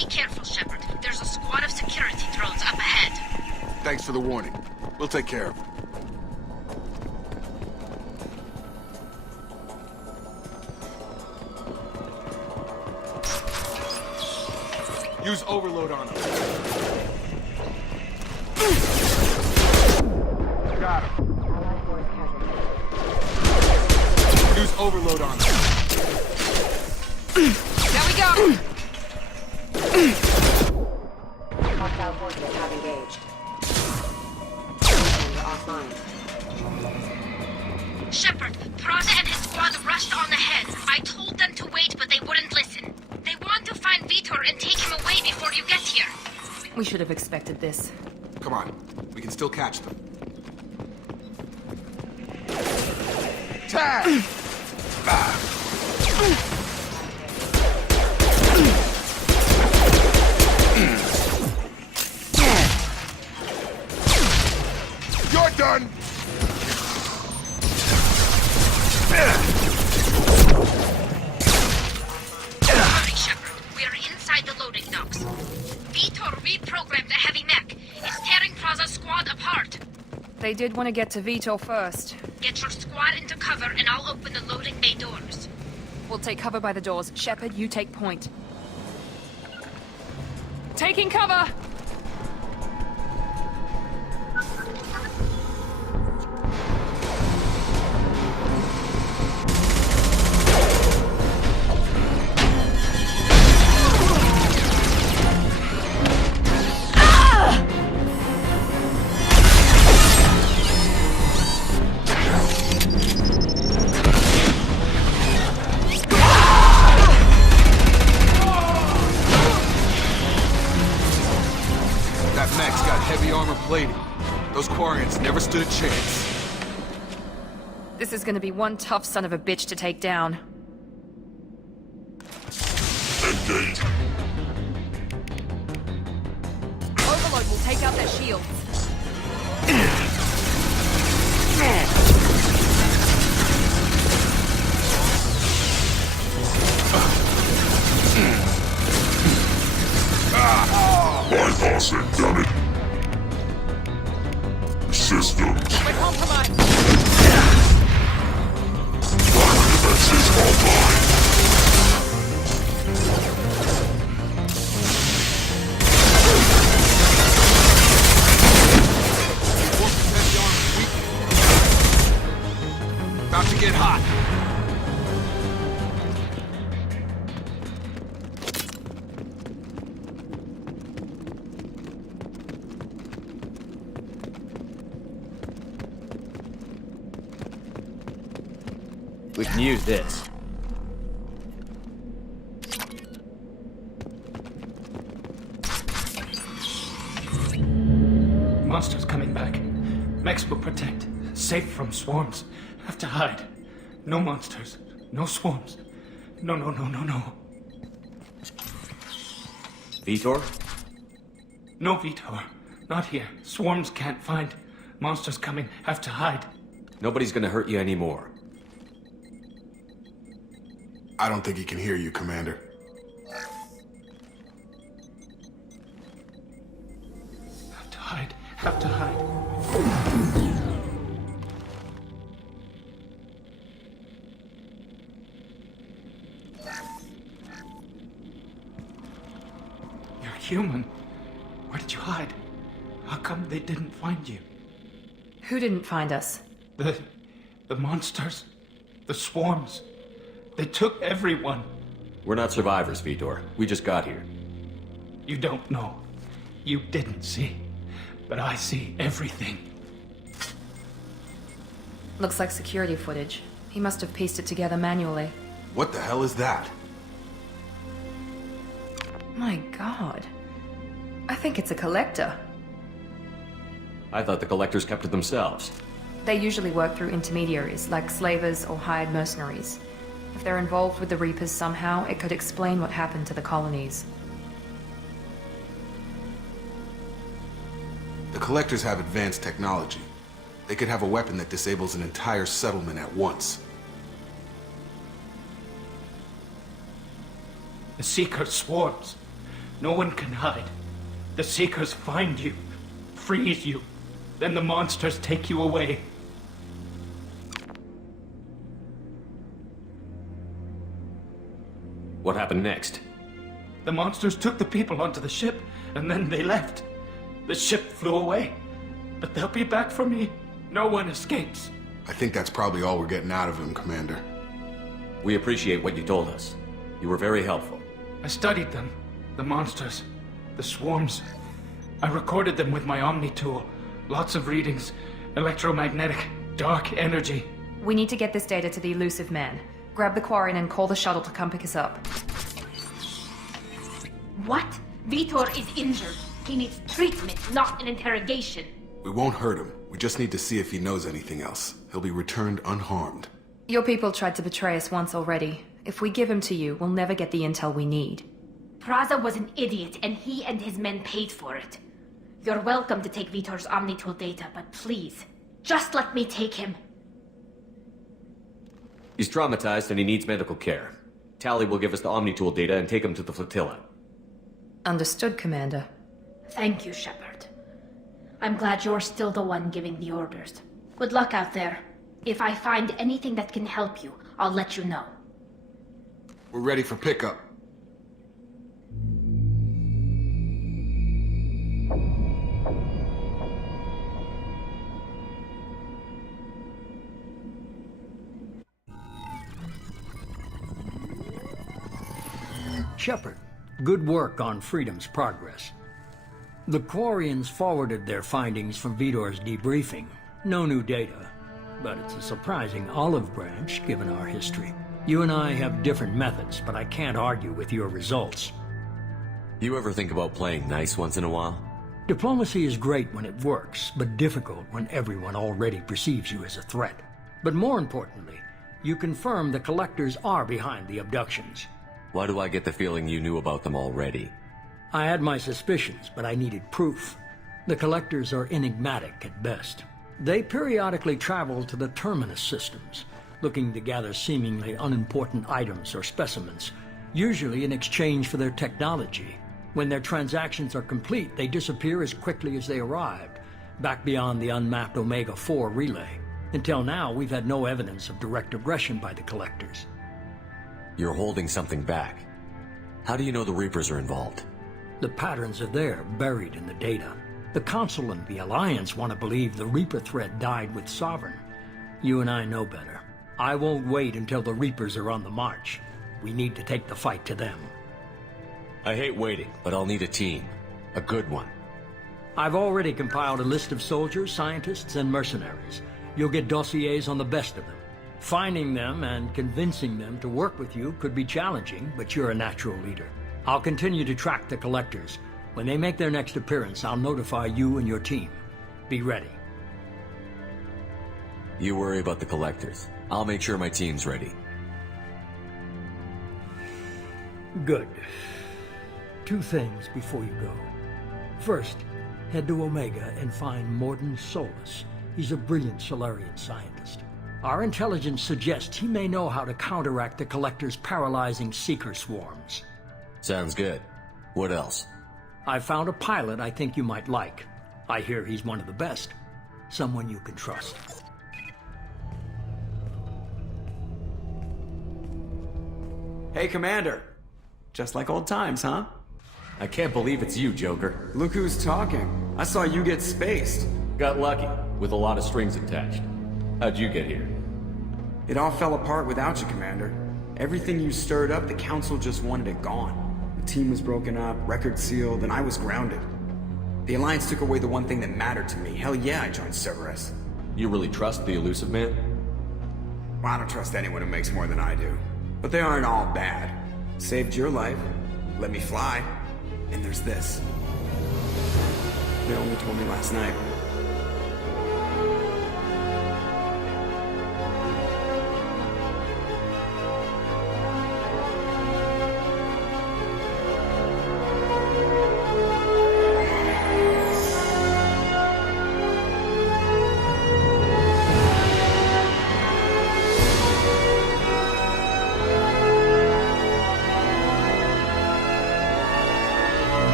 Be careful, Shepard. There's a squad of security drones up ahead. Thanks for the warning. We'll take care of it. Use overload on them. Got him. Use overload on them. There we go! Hostile forces have engaged. Offline. Shepard, Praza and his squad rushed on ahead. I told them to wait, but they wouldn't listen. They want to find Vitor and take him away before you get here. We should have expected this. Come on. We can still catch them. Tag! You're done! Hurry, Shepard. We're inside the loading docks. Vitor reprogrammed the heavy mech. It's tearing Praza's squad apart. They did want to get to Vitor first. Get your squad into cover and I'll open the loading bay doors. We'll take cover by the doors. Shepard, you take point. Taking cover! That mech's got heavy armor plating. Those Quarians never stood a chance. This is gonna be one tough son of a bitch to take down. Engage. Overload will take out their shields. Bypass it, damn it. Systems. We're compromised. Fire defenses online. Heavy armor weak. About to get hot. We can use this. Monsters coming back. Mechs will protect. Safe from swarms. Have to hide. No monsters. No swarms. No. Vitor? No Vitor. Not here. Swarms can't find. Monsters coming. Have to hide. Nobody's gonna hurt you anymore. I don't think he can hear you, Commander. Have to hide. Have to hide. You're human. Where did you hide? How come they didn't find you? Who didn't find us? The monsters. The swarms. They took everyone. We're not survivors, Vitor. We just got here. You don't know. You didn't see. But I see everything. Looks like security footage. He must have pieced it together manually. What the hell is that? My god. I think it's a collector. I thought the collectors kept to themselves. They usually work through intermediaries, like slavers or hired mercenaries. If they're involved with the Reapers somehow, it could explain what happened to the colonies. The Collectors have advanced technology. They could have a weapon that disables an entire settlement at once. The Seeker swarms. No one can hide. The Seekers find you, freeze you, then the monsters take you away. What happened next? The monsters took the people onto the ship, and then they left. The ship flew away. But they'll be back for me. No one escapes. I think that's probably all we're getting out of him, Commander. We appreciate what you told us. You were very helpful. I studied them. The monsters. The swarms. I recorded them with my Omni tool. Lots of readings. Electromagnetic. Dark energy. We need to get this data to the Elusive Man. Grab the Quarian and call the shuttle to come pick us up. What? Vitor is injured. He needs treatment, not an interrogation. We won't hurt him. We just need to see if he knows anything else. He'll be returned unharmed. Your people tried to betray us once already. If we give him to you, we'll never get the intel we need. Praza was an idiot, and he and his men paid for it. You're welcome to take Vitor's Omnitool data, but please, just let me take him. He's traumatized and he needs medical care. Tali will give us the Omnitool data and take him to the flotilla. Understood, Commander. Thank you, Shepard. I'm glad you're still the one giving the orders. Good luck out there. If I find anything that can help you, I'll let you know. We're ready for pickup. Shepard, good work on Freedom's progress. The Quarians forwarded their findings from Vitor's debriefing. No new data, but it's a surprising olive branch given our history. You and I have different methods, but I can't argue with your results. You ever think about playing nice once in a while? Diplomacy is great when it works, but difficult when everyone already perceives you as a threat. But more importantly, you confirm the Collectors are behind the abductions. Why do I get the feeling you knew about them already? I had my suspicions, but I needed proof. The Collectors are enigmatic at best. They periodically travel to the Terminus systems, looking to gather seemingly unimportant items or specimens, usually in exchange for their technology. When their transactions are complete, they disappear as quickly as they arrived, back beyond the unmapped Omega-4 relay. Until now, we've had no evidence of direct aggression by the Collectors. You're holding something back. How do you know the Reapers are involved? The patterns are there, buried in the data. The Council and the Alliance want to believe the Reaper threat died with Sovereign. You and I know better. I won't wait until the Reapers are on the march. We need to take the fight to them. I hate waiting, but I'll need a team. A good one. I've already compiled a list of soldiers, scientists, and mercenaries. You'll get dossiers on the best of them. Finding them and convincing them to work with you could be challenging, but you're a natural leader. I'll continue to track the Collectors. When they make their next appearance, I'll notify you and your team. Be ready. You worry about the Collectors. I'll make sure my team's ready. Good. 2 things before you go. First, head to Omega and find Mordin Solus. He's a brilliant Solarian scientist. Our intelligence suggests he may know how to counteract the Collector's paralyzing Seeker swarms. Sounds good. What else? I found a pilot I think you might like. I hear he's one of the best. Someone you can trust. Hey, Commander. Just like old times, huh? I can't believe it's you, Joker. Look who's talking. I saw you get spaced. Got lucky, with a lot of strings attached. How'd you get here? It all fell apart without you, Commander. Everything you stirred up, the Council just wanted it gone. The team was broken up, record sealed, and I was grounded. The Alliance took away the one thing that mattered to me. Hell yeah, I joined Cerberus. You really trust the Elusive Man? Well, I don't trust anyone who makes more than I do. But they aren't all bad. Saved your life, let me fly, and there's this. They only told me last night.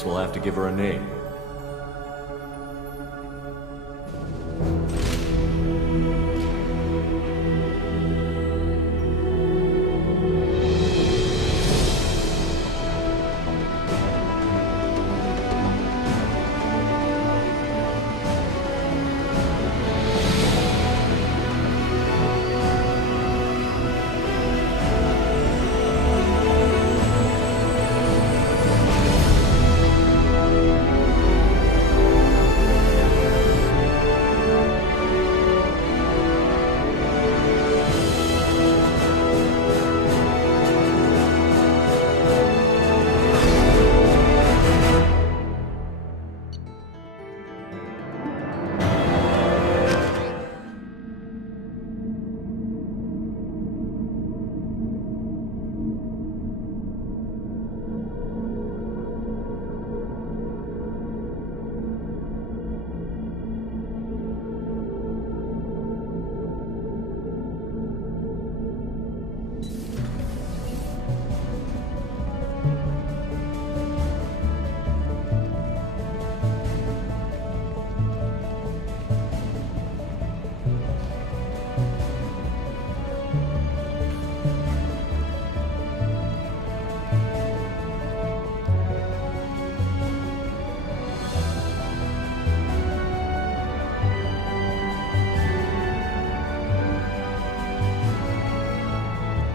Guess we'll have to give her a name.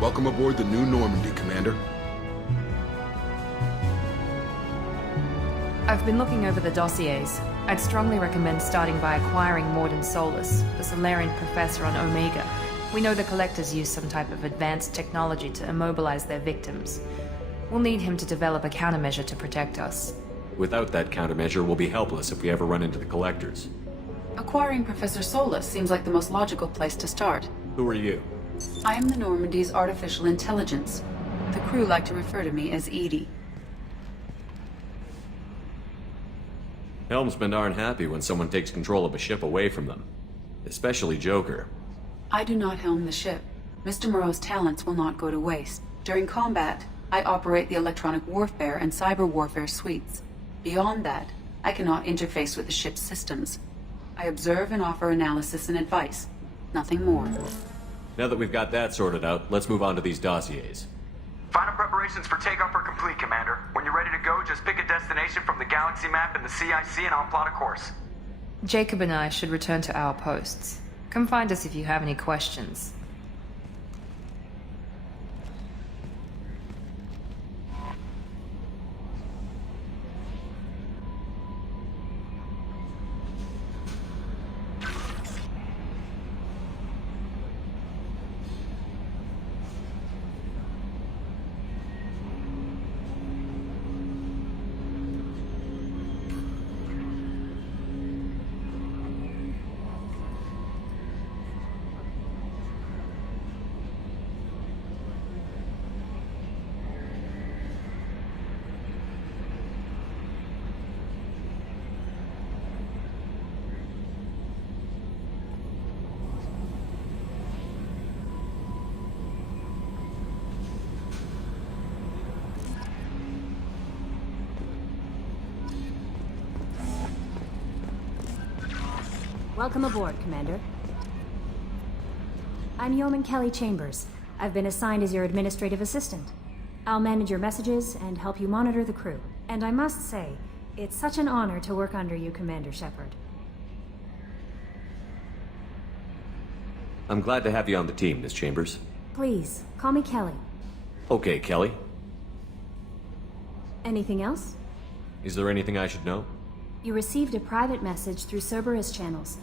Welcome aboard the New Normandy, Commander. I've been looking over the dossiers. I'd strongly recommend starting by acquiring Mordin Solus, the Solarian professor on Omega. We know the Collectors use some type of advanced technology to immobilize their victims. We'll need him to develop a countermeasure to protect us. Without that countermeasure, we'll be helpless if we ever run into the Collectors. Acquiring Professor Solus seems like the most logical place to start. Who are you? I am the Normandy's artificial intelligence. The crew like to refer to me as Edie. Helmsmen aren't happy when someone takes control of a ship away from them. Especially Joker. I do not helm the ship. Mr. Moreau's talents will not go to waste. During combat, I operate the electronic warfare and cyber warfare suites. Beyond that, I cannot interface with the ship's systems. I observe and offer analysis and advice. Nothing more. Now that we've got that sorted out, let's move on to these dossiers. Final preparations for takeoff are complete, Commander. When you're ready to go, just pick a destination from the galaxy map and the CIC and I'll plot a course. Jacob and I should return to our posts. Come find us if you have any questions. Welcome aboard, Commander. I'm Yeoman Kelly Chambers. I've been assigned as your administrative assistant. I'll manage your messages and help you monitor the crew. And I must say, it's such an honor to work under you, Commander Shepard. I'm glad to have you on the team, Miss Chambers. Please, call me Kelly. Okay, Kelly. Anything else? Is there anything I should know? You received a private message through Cerberus channels.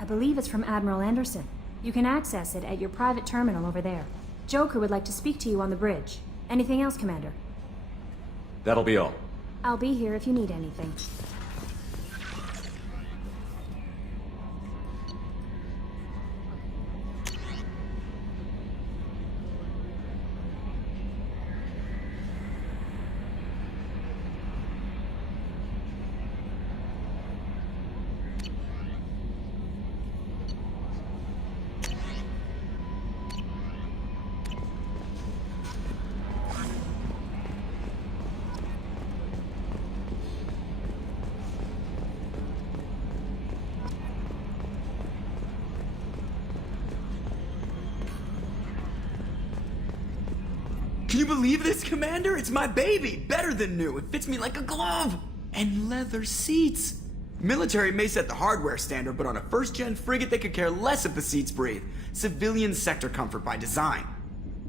I believe it's from Admiral Anderson. You can access it at your private terminal over there. Joker would like to speak to you on the bridge. Anything else, Commander? That'll be all. I'll be here if you need anything. Can you believe this, Commander? It's my baby! Better than new. It fits me like a glove! And leather seats! Military may set the hardware standard, but on a first-gen frigate they could care less if the seats breathe. Civilian sector comfort by design.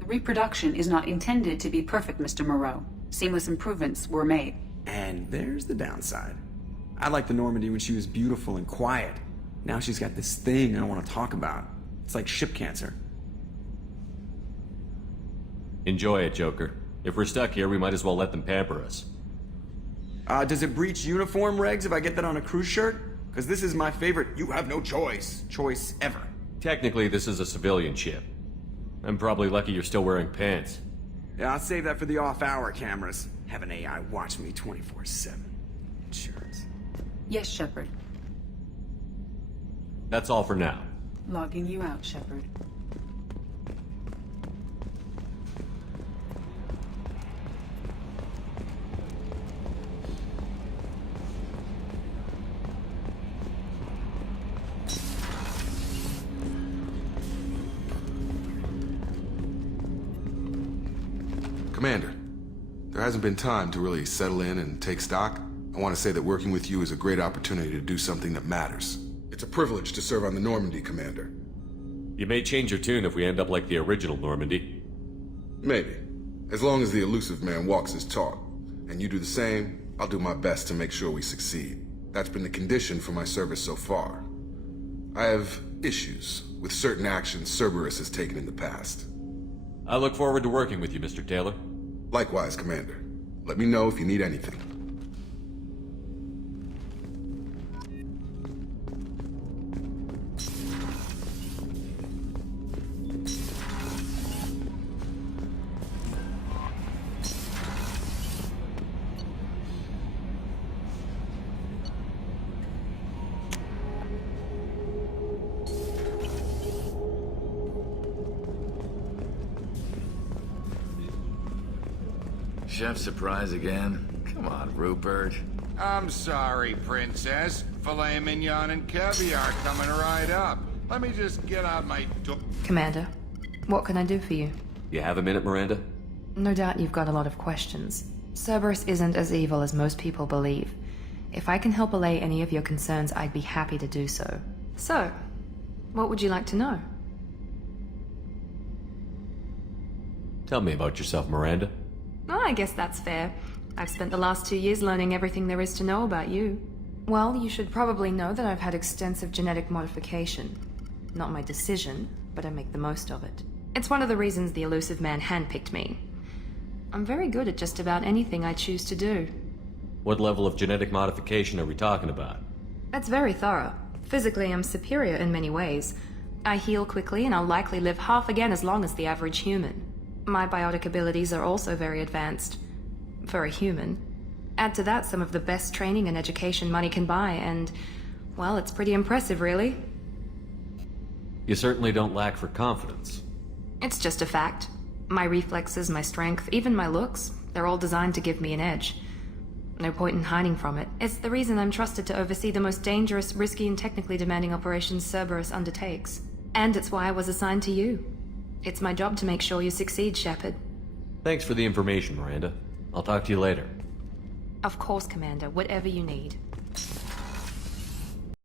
The reproduction is not intended to be perfect, Mr. Moreau. Seamless improvements were made. And there's the downside. I liked the Normandy when she was beautiful and quiet. Now she's got this thing I don't want to talk about. It's like ship cancer. Enjoy it, Joker. If we're stuck here, we might as well let them pamper us. Does it breach uniform regs if I get that on a cruise shirt? Because this is my favorite you have no choice ever. Technically, this is a civilian ship. I'm probably lucky you're still wearing pants. Yeah, I'll save that for the off-hour cameras. Have an AI watch me 24/7. Insurance. Yes, Shepard. That's all for now. Logging you out, Shepard. Commander, there hasn't been time to really settle in and take stock. I want to say that working with you is a great opportunity to do something that matters. It's a privilege to serve on the Normandy, Commander. You may change your tune if we end up like the original Normandy. Maybe. As long as the elusive man walks his talk, and you do the same, I'll do my best to make sure we succeed. That's been the condition for my service so far. I have issues with certain actions Cerberus has taken in the past. I look forward to working with you, Mr. Taylor. Likewise, Commander. Let me know if you need anything. Chef surprise again? Come on, Rupert. I'm sorry, Princess. Filet mignon and caviar coming right up. Let me just get out my Commander, what can I do for you? You have a minute, Miranda? No doubt you've got a lot of questions. Cerberus isn't as evil as most people believe. If I can help allay any of your concerns, I'd be happy to do so. So, what would you like to know? Tell me about yourself, Miranda. Oh, I guess that's fair. I've spent the last 2 years learning everything there is to know about you. Well, you should probably know that I've had extensive genetic modification. Not my decision, but I make the most of it. It's one of the reasons the elusive man handpicked me. I'm very good at just about anything I choose to do. What level of genetic modification are we talking about? That's very thorough. Physically, I'm superior in many ways. I heal quickly, and I'll likely live half again as long as the average human. My biotic abilities are also very advanced. For a human. Add to that some of the best training and education money can buy, and, well, it's pretty impressive, really. You certainly don't lack for confidence. It's just a fact. My reflexes, my strength, even my looks, they're all designed to give me an edge. No point in hiding from it. It's the reason I'm trusted to oversee the most dangerous, risky, and technically demanding operations Cerberus undertakes. And it's why I was assigned to you. It's my job to make sure you succeed, Shepard. Thanks for the information, Miranda. I'll talk to you later. Of course, Commander. Whatever you need.